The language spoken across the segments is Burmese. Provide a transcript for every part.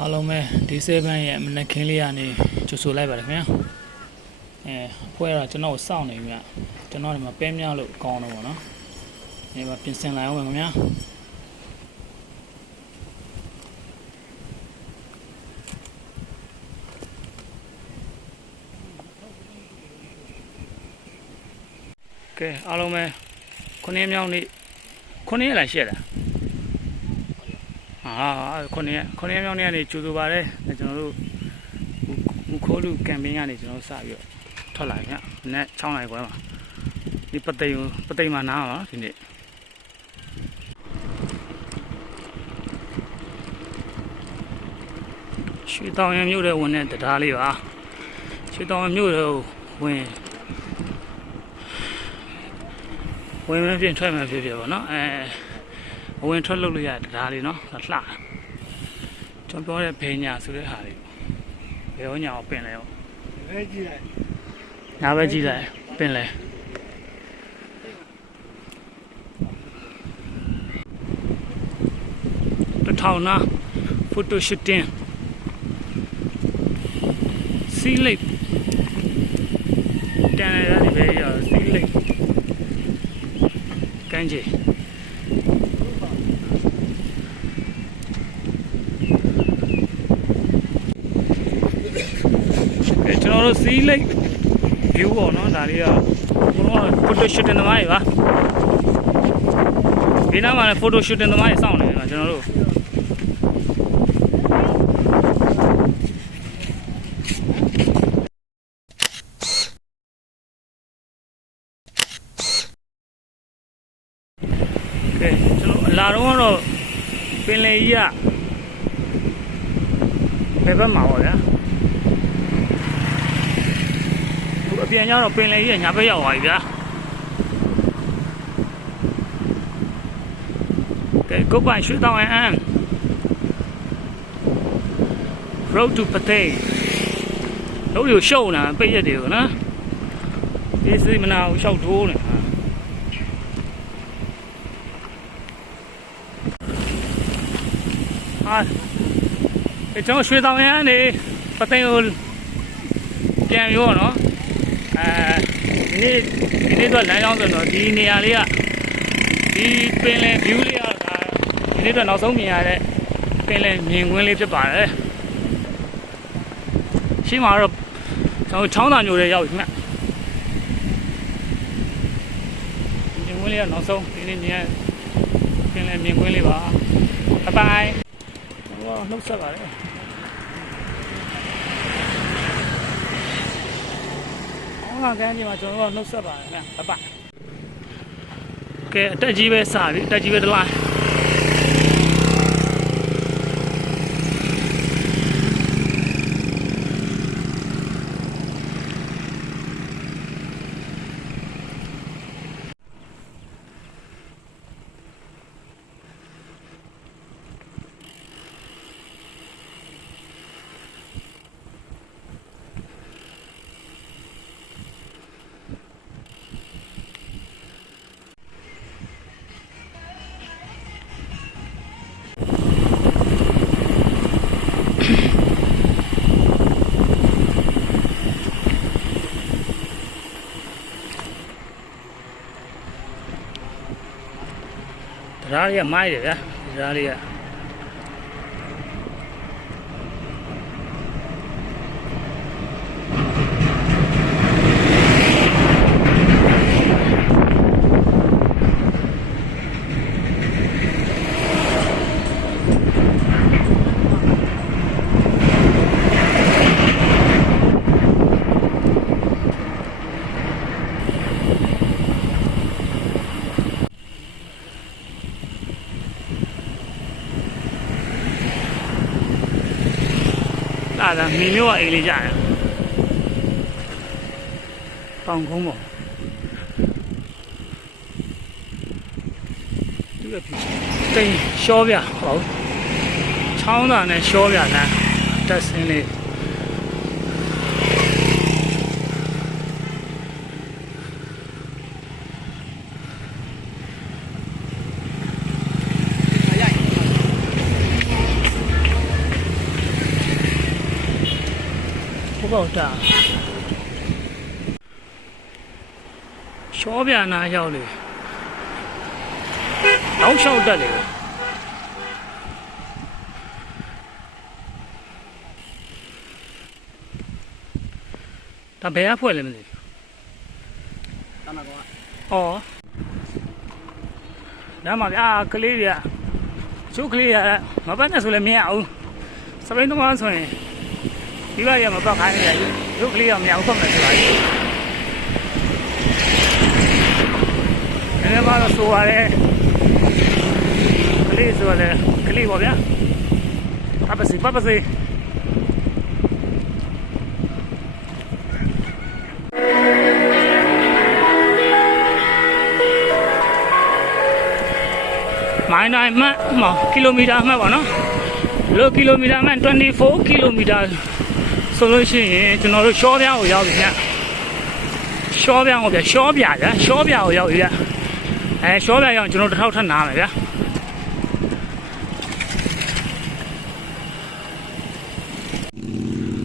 အားလုံးပဲဒီ7ရဲ့မနက်ခင်းလေးကနေကြိုဆိုလိုက်ပါတယ်ခင်ဗျာအဲအဖွဲ့ကတော့ကျွန်တော်ကိုစောင့်နေပြီမြကျွန်တော်ဒီမှာပဲမြလို့ကောင်းတော့ဗောနော်ဒီမှာပြင်ဆင်လိုက်အောင်ပဲခင်ဗျာကဲအားလုံးပဲခုနှစ်မြောက်နေ့ခုနှစ်ရက်လိုက်ရှက်တာ အာခုနှစ်ရက်ခုနှစ်ရက်မြောက်နေ့ကနေကြိုးဆိုပါရယ်ကျွန်တော်တို့မူခိုးလူကမ်ပိန်းကနေကျွန်တော်တို့စပြီးတော့ထွက်လာပြီညနက်6နာရီခွဲမှာဒီပသိမ်ကိုပသိမ်မှာနားပါဒီနေ့ရွှေတောင်ရံမြို့တဲ့ဝင်တဲ့တရားလေးပါရွှေတောင်ရံမြို့တဲ့ဝင်ဝင်မဖြစ်ထွက်မဖြစ်ဖြစ်ပါတော့အဲ အဝင်ထွက်လုပ်လို့ရတဲ့တရားလေးနော်လှတာကျွန်တော်ပြောတဲ့ဘေညာဆိုတဲ့ဟာလေးဘယ်ရောညာကိုပင်လဲရောပဲကြည့်လိုက်ညာပဲကြည့်လိုက်ပင်လဲတစ်ထောင်နာဖိုတိုရှူတင်စီလိတ်တန်ရတဲ့ပဲရစီလိတ်ကန်းကြီးအဲကျွန် တော်တို့စီလိတ် view ပေါ့နော်ဒါလေးကဘုံက photo shooting သမားတွေပါဒီနားမှာလည်း photo shooting သမားတွေစောင့်နေတယ်မှာကျွန်တော်တို့ကဲကျွန်တော်အလာတော့ကတော့ပင်လေကြီးကဘယ်ဘက်မှာပေါ့ဗျာ သူအပြန်ကျတော့ပင်လေကြီးကညာဘက်ရောက်သွားပြီဗျာကဲကုတ်ပိုင်ရွှေတောင်အန် road to patay လို့ရရှုံနေတာပိတ်ရက်တွေကိုနော်ဒီစီမနာကိုရှောက်ထိုးနေတာဟာအဲကျွန်တော်ရွှေတောင်ရန်နေပသိမ်ကိုပြန်ပြောနော် အဲဒီနေ့ဒီနေ့တော့လမ်းကြောင်းဆိုတော့ဒီနေရာလေးကဒီပင်လယ် view လေးကဒါဒီနေ့တော့နောက်ဆုံးမြင်ရတဲ့ပင်လယ်မြင်ကွင်းလေးဖြစ်ပါတယ်ရှိမှာတော့ကျွန်တော်ချောင်းသာညိုတွေရောက်ပြီခင်ဗျမြင်ကွင်းလေးကနောက်ဆုံးဒီနေ့မြင်ရပင်လယ်မြင်ကွင်းလေးပါဘိုင်ဘိုင်ဟောနှုတ်ဆက်ပါတယ် အော်ကန်းကြီးမှာကျွန်တော်တို့နှုတ်ဆက်ပါတယ်ခင်ဗျဘဘကဲအတက်ကြီးပဲစပြီအတက်ကြီးပဲတစ် လားတရား လေးကမိုက်တယ်ဗျာတရားလေးကလာတာမီမျိုးကအိမ်လေးကြတယ်ပေါင်ကုန်းပေါ့ဒီကဖြစ်တိန်ရှောပြဟုတ်ချောင်းသာနဲ့ရှောပြလမ်းတက်စင်းလေး ပေါက်တာရှောပြနာရောက်လေအောက်လျှောက်တက်လေဒါဘယ်အဖွဲ့လဲမသိဘူးတမကော။အော်။ဒါမှဗျာကလေးတွေကကျုပ်ကလေးကမပတ်နဲ့ဆိုလည်းမရအောင်။စပိန်သမားဆိုရင် ဒီဘက်ကမပတ်ခိုင်းနေတယ်။ကျုပ်ကလေးကမရအောင်ပတ်မယ်ဆိုတာကြီး။နည်းနည်းပါတော့ဆိုပါလေ။ကလေးဆိုလည်းကလေးပေါ့ဗျာ။ပတ်ပစီပတ်ပစီမိုင်တိုင်းမှတ်ဟောကီလိုမီတာမှတ်ပါနော်။လို့ကီလိုမီတာမှတ်24ကီလိုမီတာ ဆိုလို့ရှိရင်ကျွန်တော်တို့ရှောပြားကိုရောက်ပြီည။ရှောပြားကိုဗျရှောပြားဗျရှောပြားကိုရောက်ပြီဗျ။အဲရှောပြားရောက်ရင်ကျွန်တော်တစ်ထောက်ထပ်နားမယ်ဗျ။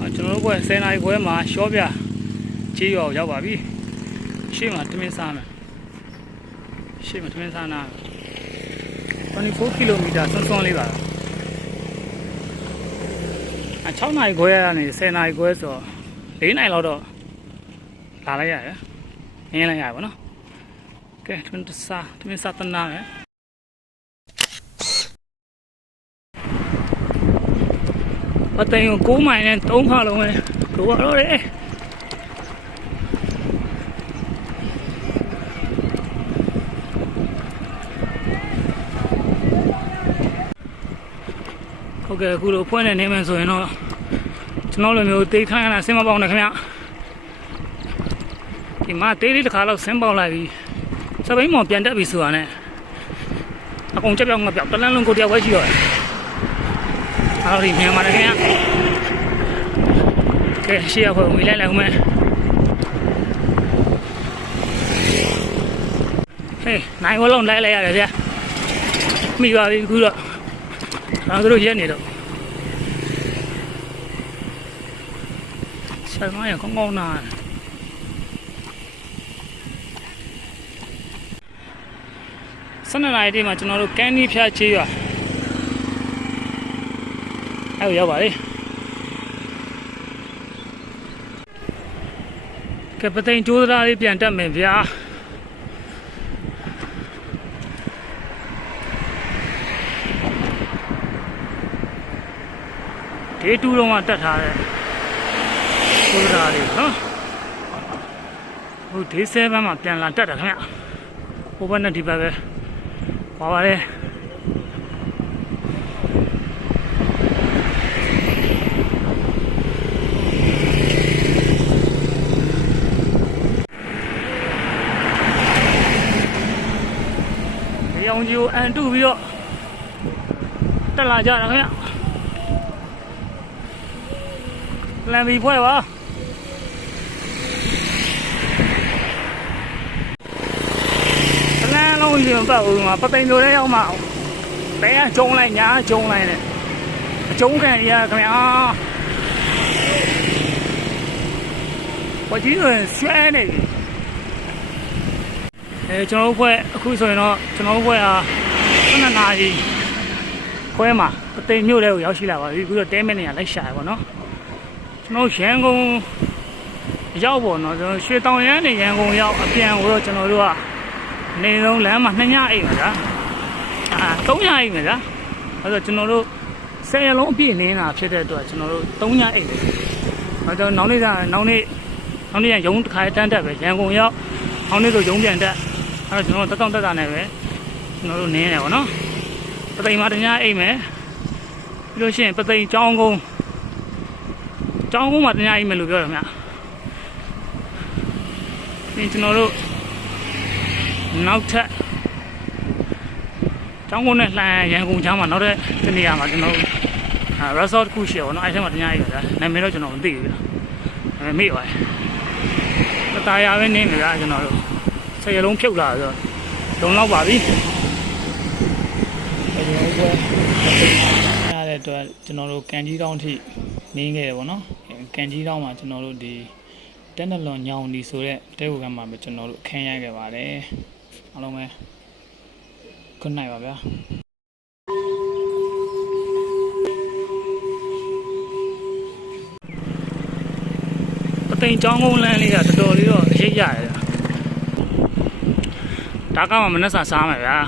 အာကျွန်တော်တို့ဘက်10နာရီခွဲမှာရှောပြားကြီးရောရောက်ပါပြီ။ရှေ့မှာတမင်းစားမယ်။ရှေ့မှာတမင်းစားနာမယ်24ကီလိုမီတာဆွန်းဆွန်းလေးပါအ 6နိုင်ခွဲကနေ10နိုင်ခွဲဆိုတော့4နိုင်လောက်တော့လာလိုက်ရတယ်နင်းလိုက်ရပါတော့ကဲတွင်တစားတွင်စားတနာမယ်အတိုင်ကို9မိုင်နဲ့3ဖာလုံးပဲလိုရတော့တယ် ဟုတ်ကဲ့အခုလိုဖွင့်နေနေမယ်ဆိုရင်တော့ကျွန်တော်လိုမျိုးတေးခိုင်းရတာဆင်းမပေါက်နဲ့ခင်ဗျဒီမှာတေးလေးတစ်ခါတော့ဆင်းပေါက်လိုက်ပြီးစပိန်မောင်ပြန်တက်ပြီဆိုတာနဲ့အကုန်ကြက်ပြောင်းငပြောက်တလန်းလုံးကိုတယောက်ပဲရှိတော့တယ်အားလုံးဒီမြန်ပါတယ်ခင်ဗျကဲရှေ့ရောက်ဖို့ဝင်လိုက်လိုက်ဦးမယ်ဟေးနိုင်ဝလုံးလိုက်လိုက်ရတယ်ဗျာမိပါပြီအခုတော့။ ဒါတို့ရက်နေတော့ဆက်မရကောင်းကောင်းနာဆန္ဒနိုင်ဒီမှာကျွန်တော်တို့ကန်ဒီဖြာချေးရအဲ့ရောက်ပါလေကပတိန်ကျိုးသားလေးပြန်တက်မယ်ဗျာ ဒေတူတော့မှတက်ထားတဲ့သုဒ္ဓါလေးနော်ဟိုဒေ7မှာပြန်လာတက်တာခင်ဗျဟိုဘက်နဲ့ဒီဘက်ပဲပါပါတယ်ဒီအောင်ကြီးကိုအန်တုပြီးတော့တက်လာကြတာခင်ဗျ လမ်းပြီးဖွဲ့ပါလမ်းလုံးရင်ပတ်ဦးမှာပသိမ်မျိုးလေးရောက်မှဘယ်ကကျုံလိုက်ညာကျုံလိုက်နဲ့အကျုံခံရခင်ဗျာဘာကြီးဆိုရင်ဆွဲနေပြီအဲကျွန်တော်တို့ဖွဲ့အခုဆိုရင်တော့ကျွန်တော်တို့ဖွဲ့ဟာ12နာရီခွဲမှာပသိမ်မျိုးလေးကိုရောက်ရှိလာပါပြီအခုတော့တဲမဲနေရလိုက်ရှာရပါတော့ ကျွန်တော်ရန်ကုန်ရောက်ပေါ့နော်ကျွန်တော်ရွှေတောင်ရမ်းနေရန်ကုန်ရောက်အပြန်ကိုတော့ကျွန်တော်တို့ကနေလုံးလမ်းမှာနှစ်ညအိမ်ပါဗျာအာသုံးညအိမ်ပါဗျာအဲ့တော့ကျွန်တော်တို့ဆယ်ရလုံးအပြည့်နေတာဖြစ်တဲ့အတွက်ကျွန်တော်တို့သုံးညအိမ်တယ်အဲ့တော့နောက်နေ့ကနောက်နေ့နောက်နေ့ကရုံးတစ်ခါတန်းတက်ပဲရန်ကုန်ရောက်နောက်နေ့ဆိုရုံးပြန်တက်အဲ့တော့ကျွန်တော်တို့တက်တောင့်တက်တာနဲ့ပဲကျွန်တော်တို့နင်းတယ်ပေါ့နော်ပသိမ်မှာတစ်ညအိမ်မယ်ပြီးလို့ရှိရင်ပသိမ်ကျောင်းကုန်း ကျောင်းကုန်းမှာတရားကြီးမယ်လို့ပြောတယ်ခင်ဗျ။ဒီကျွန်တော်တို့နောက်ထပ်ကျောင်းကုန်းနဲ့လှန်ရန်ကုန်ချမ်းမှာနောက်တဲ့တနေရာမှာကျွန်တော်တို့အာ resort တစ်ခုရှိရပါတော့အဲ့ထဲမှာတရားကြီးပဲဗျာ။နာမည်တော့ကျွန်တော်မသိဘူးဗျာ။အဲမေ့ပါတယ်။တတရာပဲနေနေဗျာကျွန်တော်တို့ဆယ်ရလုံးဖြုတ်လာဆိုတော့လုံလောက်ပါပြီ။အဲဒီတော့ရတဲ့အတွက်ကျွန်တော်တို့ကန်ကြီးတောင်းထိနင်းခဲ့တယ်ပေါ့နော် ကန်ကြီးတောင်းမှာကျွန်တော်တို့ဒီတက်နလွန်ညောင်ဒီဆိုတဲ့တဲဝကမှာပဲကျွန်တော်တို့အခန်းရိုက်ခဲ့ပါတယ်အားလုံးပဲ good night ပါဗျာပသိမ်ចောင်းကုန်းလမ်းလေးကတော်တော်လေးတော့အရေးရတယ်ဗျာဒါကမှမနှက်စာစားမယ်ဗျာ